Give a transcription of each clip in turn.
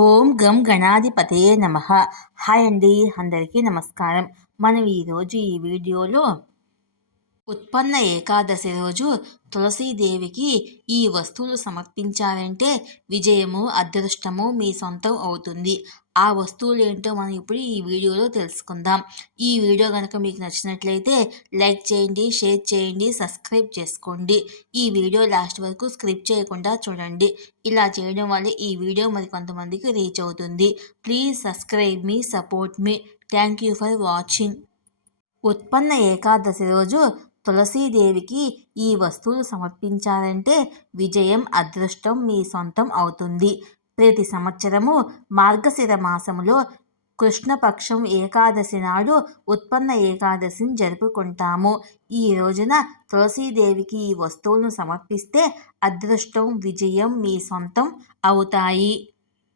ఓం గం గణాధిపతయే నమ. హాయ్ అండి అందరికీ నమస్కారం. మనం ఈరోజు ఈ వీడియోలో ఉత్పన్న ఏకాదశి రోజు తులసీదేవికి ఈ వస్తువులు సమర్పించారంటే విజయము అదృష్టము మీ సొంతం అవుతుంది. ఆ వస్తువులు ఏంటో మనం ఇప్పుడు ఈ వీడియోలో తెలుసుకుందాం. ఈ వీడియో కనుక మీకు నచ్చినట్లయితే లైక్ చేయండి షేర్ చేయండి సబ్స్క్రైబ్ చేసుకోండి. ఈ వీడియో లాస్ట్ వరకు స్క్రిప్ట్ చేయకుండా చూడండి. ఇలా చేయడం వల్ల ఈ వీడియో మరి కొంతమందికి రీచ్ అవుతుంది. ప్లీజ్ సబ్స్క్రైబ్ మీ support me. Thank you for watching. Utpanna Ekadashi రోజు తులసీదేవికి ఈ వస్తువులు సమర్పించారంటే విజయం అదృష్టం మీ సొంతం అవుతుంది. ప్రతి సంవత్సరము మార్గశిర మాసములో కృష్ణపక్షం ఏకాదశి నాడు ఉత్పన్న ఏకాదశిని జరుపుకుంటాము. ఈ రోజున తులసీదేవికి ఈ వస్తువులను సమర్పిస్తే అదృష్టం విజయం మీ సొంతం అవుతాయి.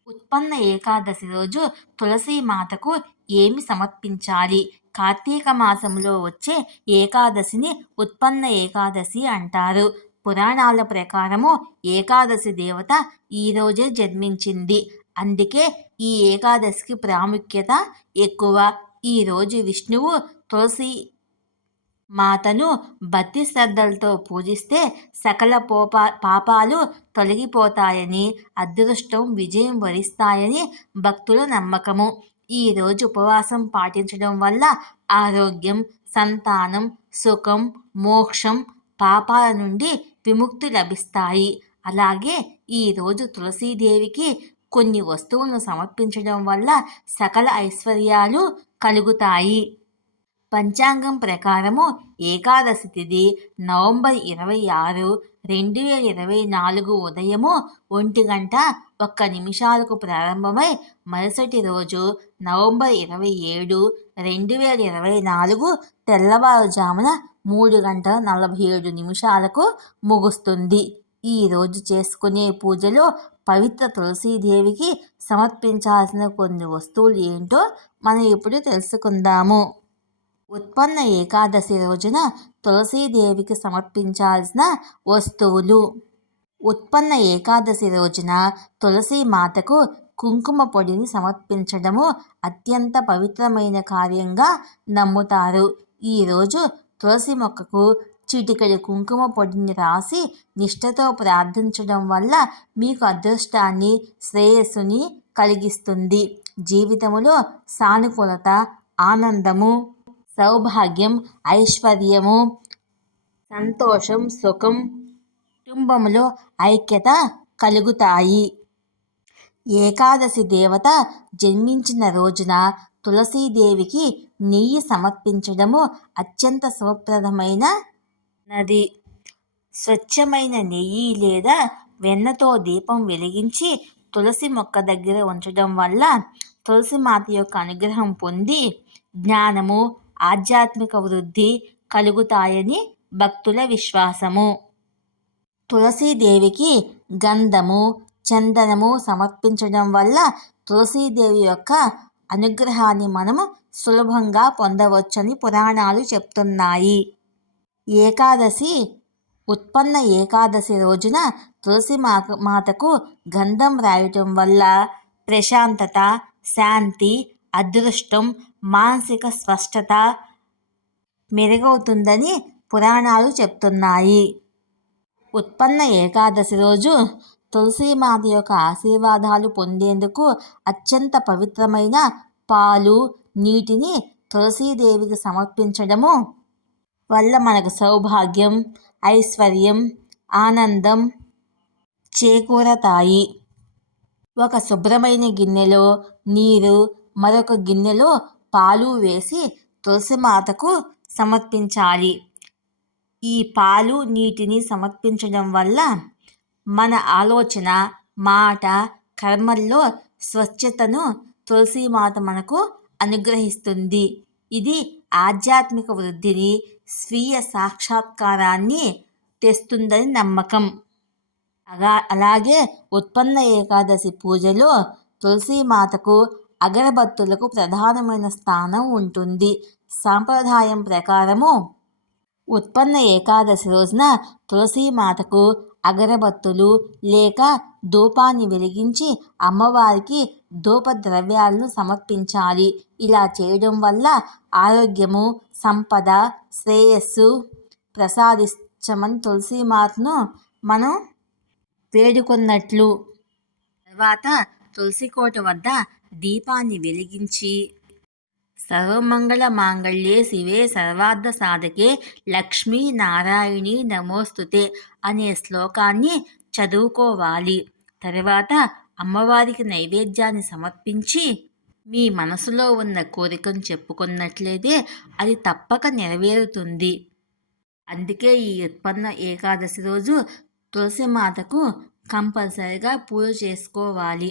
ఉత్పన్న ఏకాదశి రోజు తులసి మాతకు ఏమి సమర్పించాలి? కార్తీక మాసంలో వచ్చే ఏకాదశిని ఉత్పన్న ఏకాదశి అంటారు. పురాణాల ప్రకారము ఏకాదశి దేవత ఈరోజే జన్మించింది. అందుకే ఈ ఏకాదశికి ప్రాముఖ్యత ఎక్కువ. ఈరోజు విష్ణువు తులసి మాతను భక్తి శ్రద్ధలతో పూజిస్తే సకల పోపా పాపాలు తొలగిపోతాయని అదృష్టం విజయం వరిస్తాయని భక్తుల నమ్మకము. ఈరోజు ఉపవాసం పాటించడం వల్ల ఆరోగ్యం సంతానం సుఖం మోక్షం పాపాల నుండి విముక్తి లభిస్తాయి. అలాగే ఈరోజు తులసీదేవికి కొన్ని వస్తువులను సమర్పించడం వల్ల సకల ఐశ్వర్యాలు కలుగుతాయి. పంచాంగం ప్రకారము ఏకాదశి తిథి నవంబర్ ఇరవై ఆరు రెండు వేల ఇరవై నాలుగు ఉదయము ఒంటి గంట ఒక్క నిమిషాలకు ప్రారంభమై మరుసటి రోజు నవంబర్ ఇరవై ఏడు రెండు వేల ఇరవై నాలుగు తెల్లవారుజామున మూడు గంటల నలభై ఏడు నిమిషాలకు ముగుస్తుంది. ఈరోజు చేసుకునే పూజలో పవిత్ర తులసీదేవికి సమర్పించాల్సిన కొన్ని వస్తువులు ఏంటో మనం ఇప్పుడు తెలుసుకుందాము. ఉత్పన్న ఏకాదశి రోజున తులసీదేవికి సమర్పించాల్సిన వస్తువులు. ఉత్పన్న ఏకాదశి రోజున తులసి మాతకు కుంకుమ పొడిని సమర్పించడము అత్యంత పవిత్రమైన కార్యంగా నమ్ముతారు. ఈరోజు తులసి మొక్కకు చిటికడి కుంకుమ పొడిని రాసి నిష్ఠతో ప్రార్థించడం వల్ల మీకు అదృష్టాన్ని శ్రేయస్సుని కలిగిస్తుంది. జీవితంలో సానుకూలత ఆనందము. సౌభాగ్యం ఐశ్వర్యము సంతోషం సుఖం కుటుంబంలో ఐక్యత కలుగుతాయి. ఏకాదశి దేవత జన్మించిన రోజున తులసీదేవికి నెయ్యి సమర్పించడము అత్యంత శుభప్రదమైన నది. స్వచ్ఛమైన నెయ్యి లేదా వెన్నతో దీపం వెలిగించి తులసి మొక్క దగ్గర ఉంచడం వల్ల తులసి మాత యొక్క అనుగ్రహం పొంది జ్ఞానము ఆధ్యాత్మిక వృద్ధి కలుగుతాయని భక్తుల విశ్వాసము. తులసీదేవికి గంధము చందనము సమర్పించడం వల్ల తులసీదేవి యొక్క అనుగ్రహాన్ని మనము సులభంగా పొందవచ్చని పురాణాలు చెప్తున్నాయి. ఏకాదశి ఉత్పన్న ఏకాదశి రోజున తులసి మాతకు గంధం రాయటం వల్ల ప్రశాంతత శాంతి అదృష్టం మానసిక స్పష్టత మెరుగవుతుందని పురాణాలు చెప్తున్నాయి. ఉత్పన్న ఏకాదశి రోజు తులసీమాత యొక్క ఆశీర్వాదాలు పొందేందుకు అత్యంత పవిత్రమైన పాలు నీటిని తులసీదేవికి సమర్పించడము వల్ల మనకు సౌభాగ్యం ఐశ్వర్యం ఆనందం చేకూరతాయి. ఒక శుభ్రమైన గిన్నెలో నీరు మరొక గిన్నెలో పాలు వేసి తులసి మాతకు సమర్పించాలి. ఈ పాలు నీటిని సమర్పించడం వల్ల మన ఆలోచన మాట కర్మల్లో స్వచ్ఛతను తులసీమాత మనకు అనుగ్రహిస్తుంది. ఇది ఆధ్యాత్మిక వృద్ధిని స్వీయ సాక్షాత్కారాన్ని తెస్తుందని నమ్మకం. అలా అలాగే ఉత్పన్న ఏకాదశి పూజలో తులసీమాతకు అగరబత్తులకు ప్రధానమైన స్థానం ఉంటుంది. సాంప్రదాయం ప్రకారము ఉత్పన్న ఏకాదశి రోజున తులసీమాతకు అగరబత్తులు లేక ధూపాన్ని వెలిగించి అమ్మవారికి ధూప ద్రవ్యాలను సమర్పించాలి. ఇలా చేయడం వల్ల ఆరోగ్యము సంపద శ్రేయస్సు ప్రసాదించమని తులసీమాతను మనం వేడుకున్నట్లు. తర్వాత తులసి కోట వద్ద దీపాన్ని వెలిగించి సర్వమంగళ మాంగళ్యే శివే సర్వార్థ సాధకే లక్ష్మీ నారాయణి నమోస్తుతే అనే శ్లోకాన్ని చదువుకోవాలి. తర్వాత అమ్మవారికి నైవేద్యాన్ని సమర్పించి మీ మనసులో ఉన్న కోరికను చెప్పుకున్నట్లయితే అది తప్పక నెరవేరుతుంది. అందుకే ఈ ఉత్పన్న ఏకాదశి రోజు తులసి మాతకు కంపల్సరిగా పూజ చేసుకోవాలి.